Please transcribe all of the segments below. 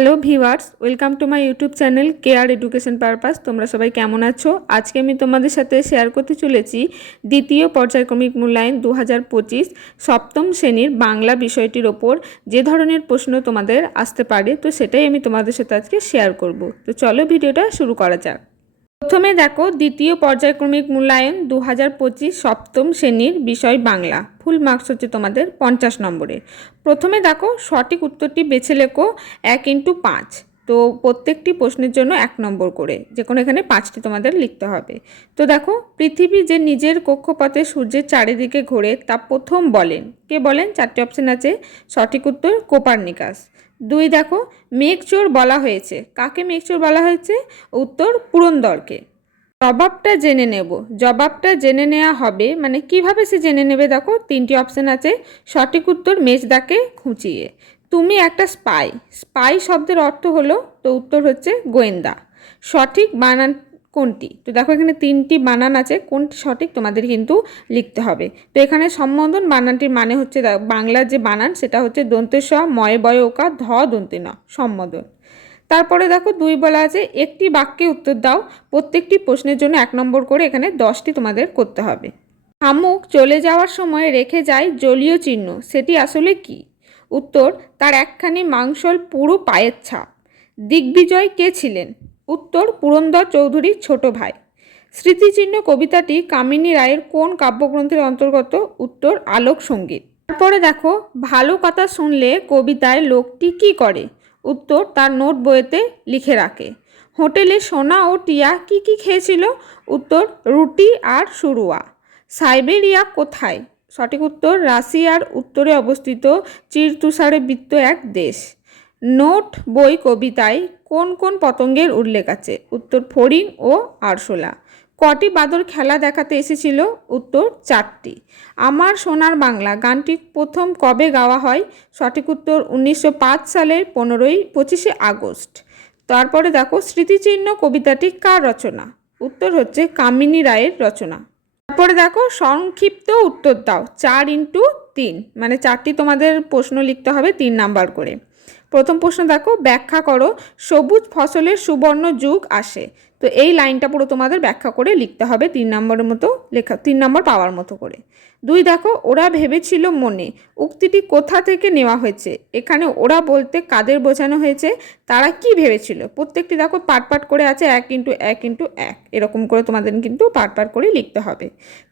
Hello viewers, welcome to my YouTube channel care education purpose. তোমরা সবাই কেমন আছো? আজকে আমি তোমাদের সাথে শেয়ার করতে চলেছি দ্বিতীয় পর্যায়ক্রমিক মূল্যায়ন 2025 সপ্তম শ্রেণীর বাংলা বিষয়টির ওপর যে ধরনের প্রশ্ন তোমাদের আসতে পারে, তো সেটাই আমি তোমাদের সাথে আজকে শেয়ার করব। তো চলো ভিডিওটা শুরু করা যাক। প্রথমে দেখো, দ্বিতীয় পর্যায়ক্রমিক মূল্যায়ন 2025 সপ্তম শ্রেণীর বিষয় বাংলা। ফুল মার্কস হচ্ছে তোমাদের 50 নম্বরে। প্রথমে দেখো, সঠিক উত্তরটি বেছে লেখো 1x5। তো প্রত্যেকটি প্রশ্নের জন্য 1 নম্বর করে, যে কোনো এখানে 5টি তোমাদের লিখতে হবে। তো দেখো, পৃথিবী যে নিজের কক্ষপথে সূর্যের চারিদিকে ঘোরে তা প্রথম বলেন কে? বলেন 4টি অপশন আছে। সঠিক উত্তর কোপার্নিকাস। 2 দেখো, মেঘচোর বলা হয়েছে কাকে? মেঘচোর বলা হয়েছে উত্তর পুরন্দরকে। জবাবটা জেনে নেওয়া হবে, মানে কিভাবে সে জেনে নেবে? দেখো 3টি অপশন আছে। সঠিক উত্তর মেজদাকে খুঁচিয়ে। তুমি একটা স্পাই শব্দের অর্থ হলো, তো উত্তর হচ্ছে গোয়েন্দা। সঠিক বানান কোনটি? তো দেখো এখানে 3টি বানান আছে, কোনটি সঠিক তোমাদের কিন্তু লিখতে হবে। তো এখানে সম্বোধন বানানটির মানে হচ্ছে, বাংলার যে বানান সেটা হচ্ছে দন্তে স ময় বয় ওকার ধ দন্তে ন, সম্বোধন। তারপরে দেখো 2 বলা আছে একটি বাক্যে উত্তর দাও। প্রত্যেকটি প্রশ্নের জন্য 1 নম্বর করে, এখানে 10টি তোমাদের করতে হবে। শামুক চলে যাওয়ার সময় রেখে যায় জলীয় চিহ্ন, সেটি আসলে কি? উত্তর তার একখানি মাংসল পুরো পায়ের ছাপ। দিগ্বিজয় কে ছিলেন? উত্তর পুরন্দর চৌধুরীর ছোট ভাই। স্মৃতিচিহ্ন কবিতাটি কামিনী রায়ের কোন কাব্যগ্রন্থের অন্তর্গত? উত্তর আলোক সঙ্গীত। তারপরে দেখো, ভালো কথা শুনলে কবিতায় লোকটি কি করে? উত্তর তার নোট বইতে লিখে রাখে। হোটেলে সোনা ও টিয়া কি কি খেয়েছিল? উত্তর রুটি আর সুরুয়া। সাইবেরিয়া কোথায়? সঠিক উত্তর রাশিয়ার উত্তরে অবস্থিত চিরতুষারে বৃত্ত এক দেশ। নোট বই কবিতায় কোন কোন পতঙ্গের উল্লেখ আছে? উত্তর ফড়িং ও আরশোলা। কটি বাদর খেলা দেখাতে এসেছিল? উত্তর 4টি। আমার সোনার বাংলা গানটি প্রথম কবে গাওয়া হয়? সঠিক উত্তর 1905 সালের 25শে আগস্ট। তারপরে দেখো, স্মৃতিচিহ্ন কবিতাটি কার রচনা? উত্তর হচ্ছে কামিনী রায়ের রচনা। তারপরে দেখো, সংক্ষিপ্ত উত্তর দাও 4x3, মানে 4টি তোমাদের প্রশ্ন লিখতে হবে 3 নাম্বার করে। প্রথম প্রশ্ন দেখো, ব্যাখ্যা করো সবুজ ফসলের সুবর্ণ যুগ আসে। তো এই লাইনটা পুরো তোমাদের ব্যাখ্যা করে লিখতে হবে 3 নম্বরের মতো লেখা, 3 নম্বর পাওয়ার মতো করে। 2 দেখো, ওরা ভেবেছিল মনে, উক্তিটি কোথা থেকে নেওয়া হয়েছে? এখানে ওরা বলতে কাদের বোঝানো হয়েছে? তারা কি ভেবেছিল? প্রত্যেকটি দেখো পাট করে আছে 1x1x1, এরকম করে তোমাদের কিন্তু পাট করে লিখতে হবে।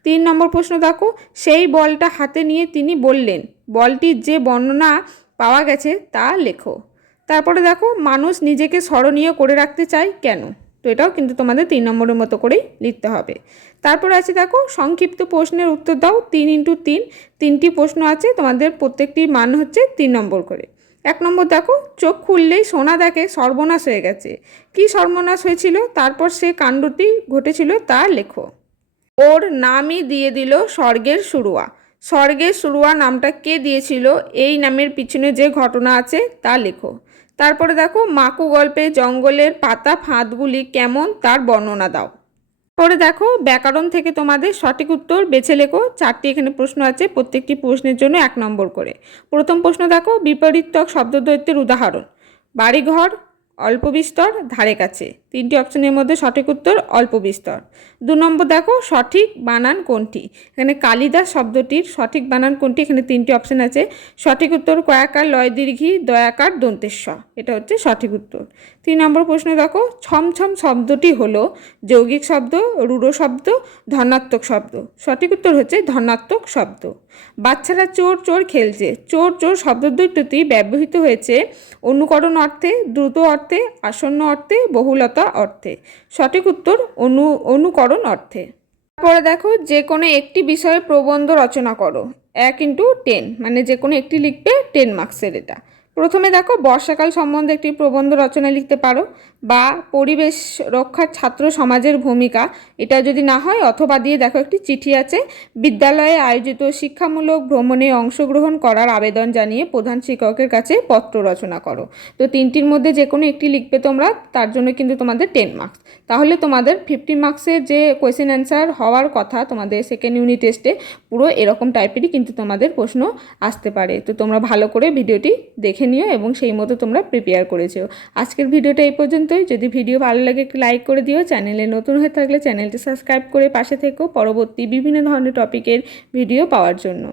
3 নম্বর প্রশ্ন দেখো, সেই বলটা হাতে নিয়ে তিনি বললেন, বলটির যে বর্ণনা পাওয়া গেছে তা লেখো। তারপরে দেখো, মানুষ নিজেকে স্মরণীয় করে রাখতে চায় কেন? তো এটাও কিন্তু তোমাদের 3 নম্বরের মতো করেই লিখতে হবে। তারপরে আছে দেখো, সংক্ষিপ্ত প্রশ্নের উত্তর দাও 3x3। 3টি প্রশ্ন আছে, তোমাদের প্রত্যেকটির মান হচ্ছে 3 নম্বর করে। 1 নম্বর দেখো, চোখ খুললেই সোনা দেখে সর্বনাশ হয়ে গেছে। কি সর্বনাশ হয়েছিল? তারপর সে কাণ্ডটি ঘটেছিল তা লেখো। ওর নামই দিয়ে দিল স্বর্গের শুরুয়া। স্বর্গের শুরুয়া নামটা কে দিয়েছিল? এই নামের পিছনে যে ঘটনা আছে তা লেখো। তারপরে দেখো, মাকু গল্পে জঙ্গলের পাতা ফাঁদগুলি কেমন তার বর্ণনা দাও। পরে দেখো, ব্যাকরণ থেকে তোমাদের সঠিক উত্তর বেছে লেখো। 4টি এখানে প্রশ্ন আছে, প্রত্যেকটি প্রশ্নের জন্য 1 নম্বর করে। প্রথম প্রশ্ন দেখো, বিপরীতক শব্দদ্বৈতের উদাহরণ। বাড়িঘর, অল্প বিস্তর, ধারে কাছে। 3টি অপশনের মধ্যে সঠিক উত্তর অল্প বিস্তর। 2 নম্বর দেখো, সঠিক বানান কোনটি? এখানে কালিদাস শব্দটির সঠিক বানান কোনটি? এখানে 3টি অপশন আছে। সঠিক উত্তর কয়াকার লয় দীর্ঘী দয়াকার দন্তেশ্ব, এটা হচ্ছে সঠিক উত্তর। 3 নম্বর প্রশ্ন দেখো, ছমছম শব্দটি হলো যৌগিক শব্দ, রূঢ় শব্দ, ধনাত্মক শব্দ। সঠিক উত্তর হচ্ছে ধনাত্মক শব্দ। বাচ্চারা চোর চোর খেলছে। চোর চোর শব্দদ্বৈতটি ব্যবহৃত হয়েছে অনুকরণ অর্থে, দ্রুত অর্থে, আসন্ন অর্থে, বহুলতা অর্থে। সঠিক উত্তর অনুকরণ অর্থে। তারপরে দেখো, যে কোনো একটি বিষয়ে প্রবন্ধ রচনা করো। 1x10, মানে যে কোনো একটি লিখবে 10 মার্কসের। এটা প্রথমে দেখো, বর্ষাকাল সম্বন্ধে একটি প্রবন্ধ রচনা লিখতে পারো, বা পরিবেশ রক্ষার ছাত্র সমাজের ভূমিকা, এটা যদি না হয় অথবা দিয়ে দেখো একটি চিঠি আছে, বিদ্যালয়ে আয়োজিত শিক্ষামূলক ভ্রমণে অংশগ্রহণ করার আবেদন জানিয়ে প্রধান শিক্ষকের কাছে পত্র রচনা করো। তো 3টির মধ্যে যে কোনো একটি লিখবে তোমরা, তার জন্য কিন্তু তোমাদের 10 মার্কস। তাহলে তোমাদের 50 মার্কসের যে কোয়েশ্চেন অ্যান্সার হওয়ার কথা তোমাদের সেকেন্ড ইউনিট টেস্টে, পুরো এরকম টাইপেরই কিন্তু তোমাদের প্রশ্ন আসতে পারে। তো তোমরা ভালো করে ভিডিওটি দেখে নিও এবং সেই মতো তোমরা প্রিপেয়ার করেছো। আজকের ভিডিওটা এই পর্যন্তই। যদি ভিডিও ভালো লাগে একটু লাইক করে দিও। চ্যানেলে নতুন হয়ে থাকলে চ্যানেলটি সাবস্ক্রাইব করে পাশে থেকো পরবর্তী বিভিন্ন ধরনের টপিকের ভিডিও পাওয়ার জন্য।